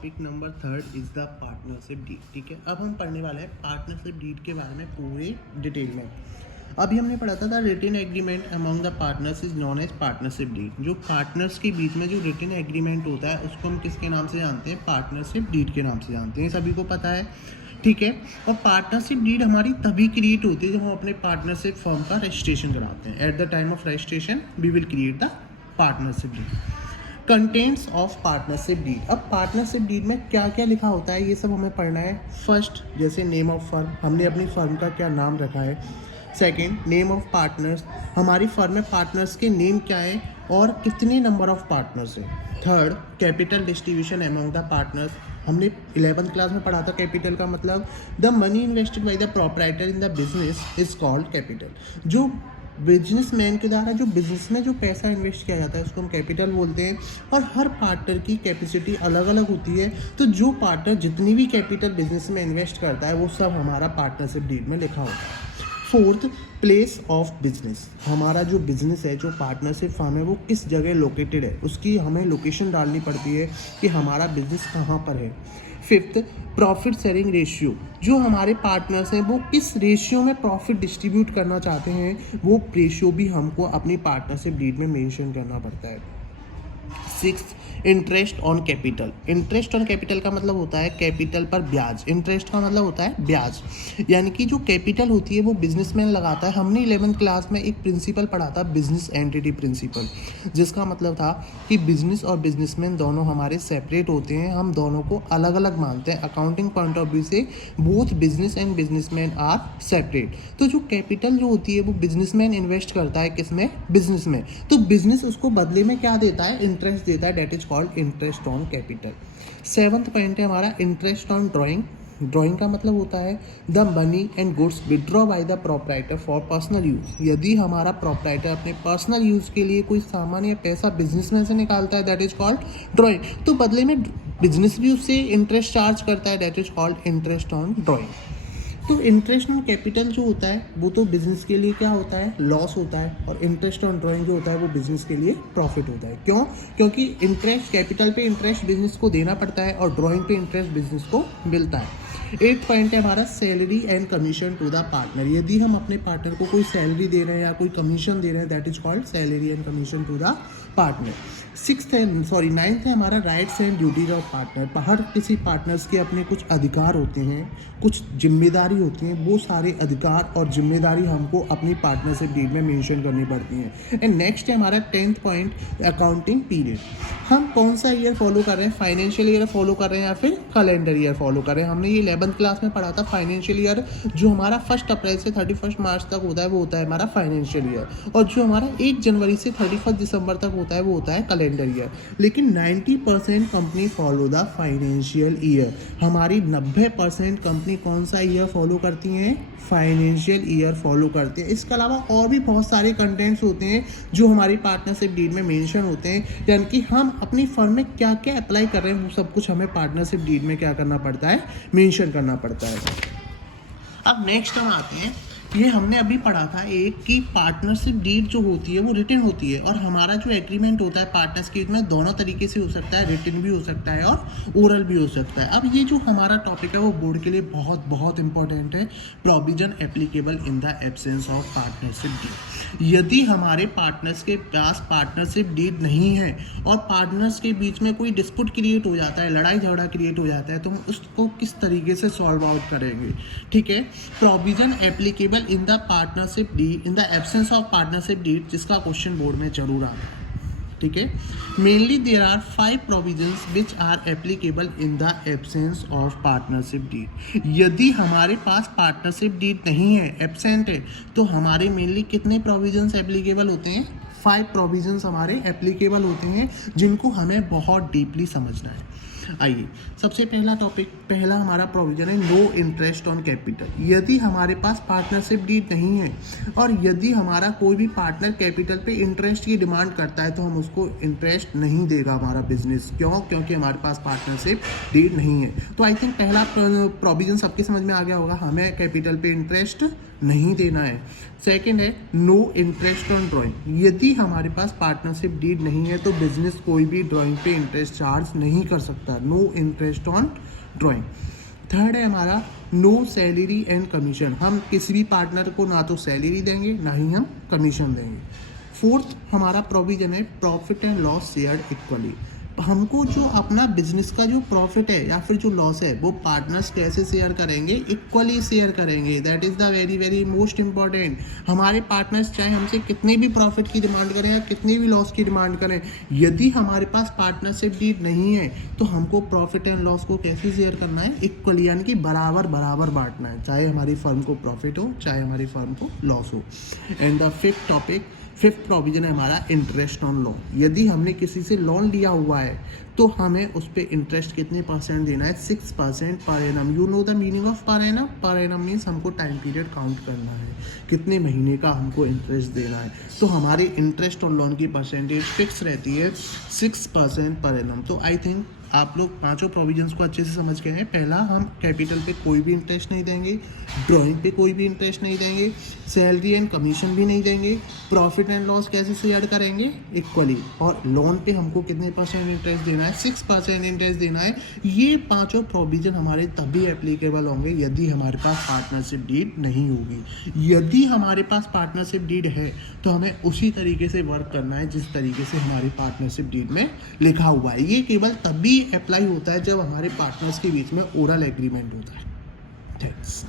Topic number 3 is the partnership deed. ठीक है, अब हम पढ़ने वाले हैं पार्टनरशिप डीड के बारे में पूरे डिटेल में। अभी हमने पढ़ा था written agreement among the partners is known as partnership deed. जो पार्टनर्स के बीच में जो रिटन एग्रीमेंट होता है उसको हम किसके नाम से जानते हैं? पार्टनरशिप डीड के नाम से जानते हैं, सभी को पता है। ठीक है, और पार्टनरशिप डीड हमारी तभी क्रिएट होती है जब हम अपने पार्टनरशिप फर्म का रजिस्ट्रेशन कराते हैं। At the time of registration we will create the partnership deed. Contents of partnership deed. अब पार्टनरशिप डीड में क्या क्या लिखा होता है ये सब हमें पढ़ना है। फर्स्ट, जैसे नेम ऑफ फर्म, हमने अपनी फर्म का क्या नाम रखा है। सेकंड, नेम ऑफ पार्टनर्स, हमारी फर्म में पार्टनर्स के नेम क्या है और कितने नंबर ऑफ पार्टनर्स हैं। Third, capital distribution among the partners, हमने 11th क्लास में पढ़ा था कैपिटल का मतलब the money invested by the proprietor in the business is called capital. जो बिजनेसमैन के द्वारा जो बिजनेस में जो पैसा इन्वेस्ट किया जाता है उसको हम कैपिटल बोलते हैं। और हर पार्टनर की कैपेसिटी अलग अलग होती है, तो जो पार्टनर जितनी भी कैपिटल बिजनेस में इन्वेस्ट करता है वो सब हमारा पार्टनरशिप डीड में लिखा होता है। फोर्थ, प्लेस ऑफ बिजनेस, हमारा जो बिजनेस है, जो पार्टनरशिप फर्म है वो किस जगह लोकेटेड है, उसकी हमें लोकेशन डालनी पड़ती है कि हमारा बिजनेस कहाँ पर है। फिफ्थ, प्रॉफिट शेयरिंग रेशियो, जो हमारे पार्टनर्स हैं वो किस रेशियो में प्रॉफिट डिस्ट्रीब्यूट करना चाहते हैं वो रेशियो भी हमको अपनी पार्टनरशिप डीड में मेंशन करना पड़ता है। Sixth, interest on capital. Interest on capital का मतलब होता है कैपिटल पर ब्याज। इंटरेस्ट का मतलब होता है ब्याज, यानी कि जो कैपिटल होती है वो बिजनेसमैन लगाता है। हमने 11th क्लास में एक प्रिंसिपल पढ़ा था, बिजनेस एंटिटी प्रिंसिपल, जिसका मतलब था कि बिजनेस और बिजनेसमैन दोनों हमारे सेपरेट होते हैं, हम दोनों को अलग अलग मानते हैं। अकाउंटिंग पॉइंट ऑफ व्यू से both business and businessman are separate. तो जो कैपिटल जो होती है वो बिजनेसमैन इन्वेस्ट करता है किसमें? बिजनेस में। तो बिजनेस उसको बदले में क्या देता है? इंटरेस्ट देता है, that is called interest on capital. 7th point है हमारा इंटरेस्ट ऑन ड्राइंग। ड्राइंग का मतलब होता है the money and goods withdraw by the proprietor for personal use. यदि हमारा प्रोप्राइटर अपने पर्सनल यूज के लिए कोई सामान या पैसा बिजनेसमैन से निकालता है, दैट इज कॉल्ड ड्राइंग। तो बदले में बिजनेस भी उससे इंटरेस्ट चार्ज करता है, that is called interest on drawing. तो इंटरेस्ट ऑन कैपिटल जो होता है वो तो बिजनेस के लिए क्या होता है? लॉस होता है। और इंटरेस्ट ऑन ड्राइंग जो होता है वो बिजनेस के लिए प्रॉफिट होता है। क्यों? क्योंकि इंटरेस्ट, कैपिटल पे इंटरेस्ट बिजनेस को देना पड़ता है और ड्राइंग पे इंटरेस्ट बिजनेस को मिलता है। 8th पॉइंट है हमारा salary and commission to the partner. यदि हम अपने पार्टनर को कोई सैलरी दे रहे हैं या कोई कमीशन दे रहे हैं, that is called salary and commission to the partner. 9th है हमारा rights and duties of partner. हर किसी पार्टनर्स के अपने कुछ अधिकार होते हैं, कुछ जिम्मेदारी होती हैं, वो सारे अधिकार और जिम्मेदारी हमको अपनी पार्टनरशिप डीड में मेंशन करनी पड़ती हैं। एंड नेक्स्ट है हमारा 10th पॉइंट अकाउंटिंग पीरियड। हम कौन सा ईयर फॉलो कर रहे हैं? फाइनेंशियल ईयर फॉलो कर रहे हैं या फिर कैलेंडर ईयर फॉलो कर रहे हैं? हमने ये 11th क्लास में पढ़ा था। फाइनेंशियल ईयर जो हमारा 1 अप्रैल से 31 मार्च तक होता है वो होता है हमारा फाइनेंशियल ईयर, और जो हमारा 1 जनवरी से 31 दिसंबर तक होता है वो होता है कैलेंडर ईयर। लेकिन 90% company follow the financial year. हमारी 90% कंपनी कौन सा ईयर फॉलो करती हैं? फाइनेंशियल ईयर फॉलो करते हैं। इसके अलावा और भी बहुत सारे कंटेंट्स होते हैं जो हमारी पार्टनरशिप डीड में मेंशन होते हैं, यानी कि हम अपनी फर्म में क्या क्या अप्लाई कर रहे हैं वो सब कुछ हमें पार्टनरशिप डीड में क्या करना पड़ता है? मेंशन करना पड़ता है। अब नेक्स्ट हम आते हैं, ये हमने अभी पढ़ा था एक कि पार्टनरशिप डीड जो होती है वो रिटन होती है, और हमारा जो एग्रीमेंट होता है पार्टनरशिप में दोनों तरीके से हो सकता है, रिटन भी हो सकता है और ओरल भी हो सकता है। अब ये जो हमारा टॉपिक है वो बोर्ड के लिए बहुत बहुत इंपॉर्टेंट है, provision applicable in the absence of partnership deed. यदि हमारे पार्टनर्स के पास पार्टनरशिप डीड नहीं है और पार्टनर्स के बीच में कोई डिस्प्यूट क्रिएट हो जाता है, लड़ाई झगड़ा क्रिएट हो जाता है, तो हम उसको किस तरीके से सॉल्व आउट करेंगे? ठीक है, provision applicable in the partnership deed in the absence of partnership deed, जिसका क्वेश्चन बोर्ड में जरूर आता है। ठीक है, mainly there are 5 provisions which are applicable in the absence of partnership deed. यदि हमारे पास पार्टनरशिप डीड नहीं है, एब्सेंट है, तो हमारे मेनली कितने प्रोविजंस एप्लीकेबल होते हैं? 5 प्रोविजंस हमारे एप्लीकेबल होते हैं, जिनको हमें बहुत डीपली समझना है। आइए, सबसे पहला हमारा प्रोविजन है नो इंटरेस्ट ऑन कैपिटल। यदि हमारे पास पार्टनरशिप डीड नहीं है और यदि हमारा कोई भी पार्टनर कैपिटल पे इंटरेस्ट की डिमांड करता है तो हम उसको इंटरेस्ट नहीं देगा हमारा बिजनेस। क्यों? क्योंकि हमारे पास पार्टनरशिप डीड नहीं है। तो आई थिंक पहला प्रोविजन सबके समझ में आ गया होगा, हमें कैपिटल पे इंटरेस्ट नहीं देना है। सेकंड है नो इंटरेस्ट ऑन ड्राइंग। यदि हमारे पास पार्टनरशिप डीड नहीं है तो बिजनेस कोई भी ड्राइंग पे इंटरेस्ट चार्ज नहीं कर सकता। No interest on drawing. Third है हमारा नो सैलरी एंड कमीशन, हम किसी भी पार्टनर को ना तो सैलरी देंगे ना ही हम कमीशन देंगे। फोर्थ हमारा प्रोविजन है profit and loss shared equally, हमको जो अपना बिजनेस का जो प्रॉफिट है या फिर जो लॉस है वो पार्टनर्स कैसे शेयर करेंगे, इक्वली शेयर करेंगे। That is the very very most important. हमारे पार्टनर्स चाहे हमसे कितने भी प्रॉफिट की डिमांड करें या कितनी भी लॉस की डिमांड करें, यदि हमारे पास पार्टनरशिप डीड नहीं है तो हमको प्रॉफिट एंड लॉस को कैसे शेयर करना है, इक्वली, यानी कि बराबर बराबर बांटना है, चाहे हमारी फर्म को प्रॉफिट हो चाहे हमारी फर्म को लॉस हो। एंड द फिफ्थ प्रोविजन है हमारा इंटरेस्ट ऑन लोन। यदि हमने किसी से लोन लिया हुआ है तो हमें उस पर इंटरेस्ट कितने परसेंट देना है, 6% per annum. You know the meaning of per annum? Per annum means हमको टाइम पीरियड काउंट करना है, कितने महीने का हमको इंटरेस्ट देना है। तो हमारी इंटरेस्ट ऑन लोन की परसेंटेज फिक्स रहती है 6% पर एनम। तो आई थिंक आप लोग पांचों प्रोविजंस को अच्छे से समझ गए हैं। पहला, हम कैपिटल पे कोई भी इंटरेस्ट नहीं देंगे, ड्राइंग पे कोई भी इंटरेस्ट नहीं देंगे, सैलरी एंड कमीशन भी नहीं देंगे, प्रॉफिट एंड लॉस कैसे शेयर करेंगे, इक्वली, और लोन पे हमको कितने परसेंट इंटरेस्ट देना है, 6% इंटरेस्ट देना है। ये पांचों प्रोविजन हमारे तभी एप्लीकेबल होंगे यदि हमारे पास पार्टनरशिप डीड नहीं होगी। यदि हमारे पास पार्टनरशिप डीड है तो हमें उसी तरीके से वर्क करना है जिस तरीके से हमारी पार्टनरशिप डीड में लिखा हुआ है। ये केवल तभी अप्लाई होता है जब हमारे पार्टनर्स के बीच में ओरल एग्रीमेंट होता है। थैंक्स।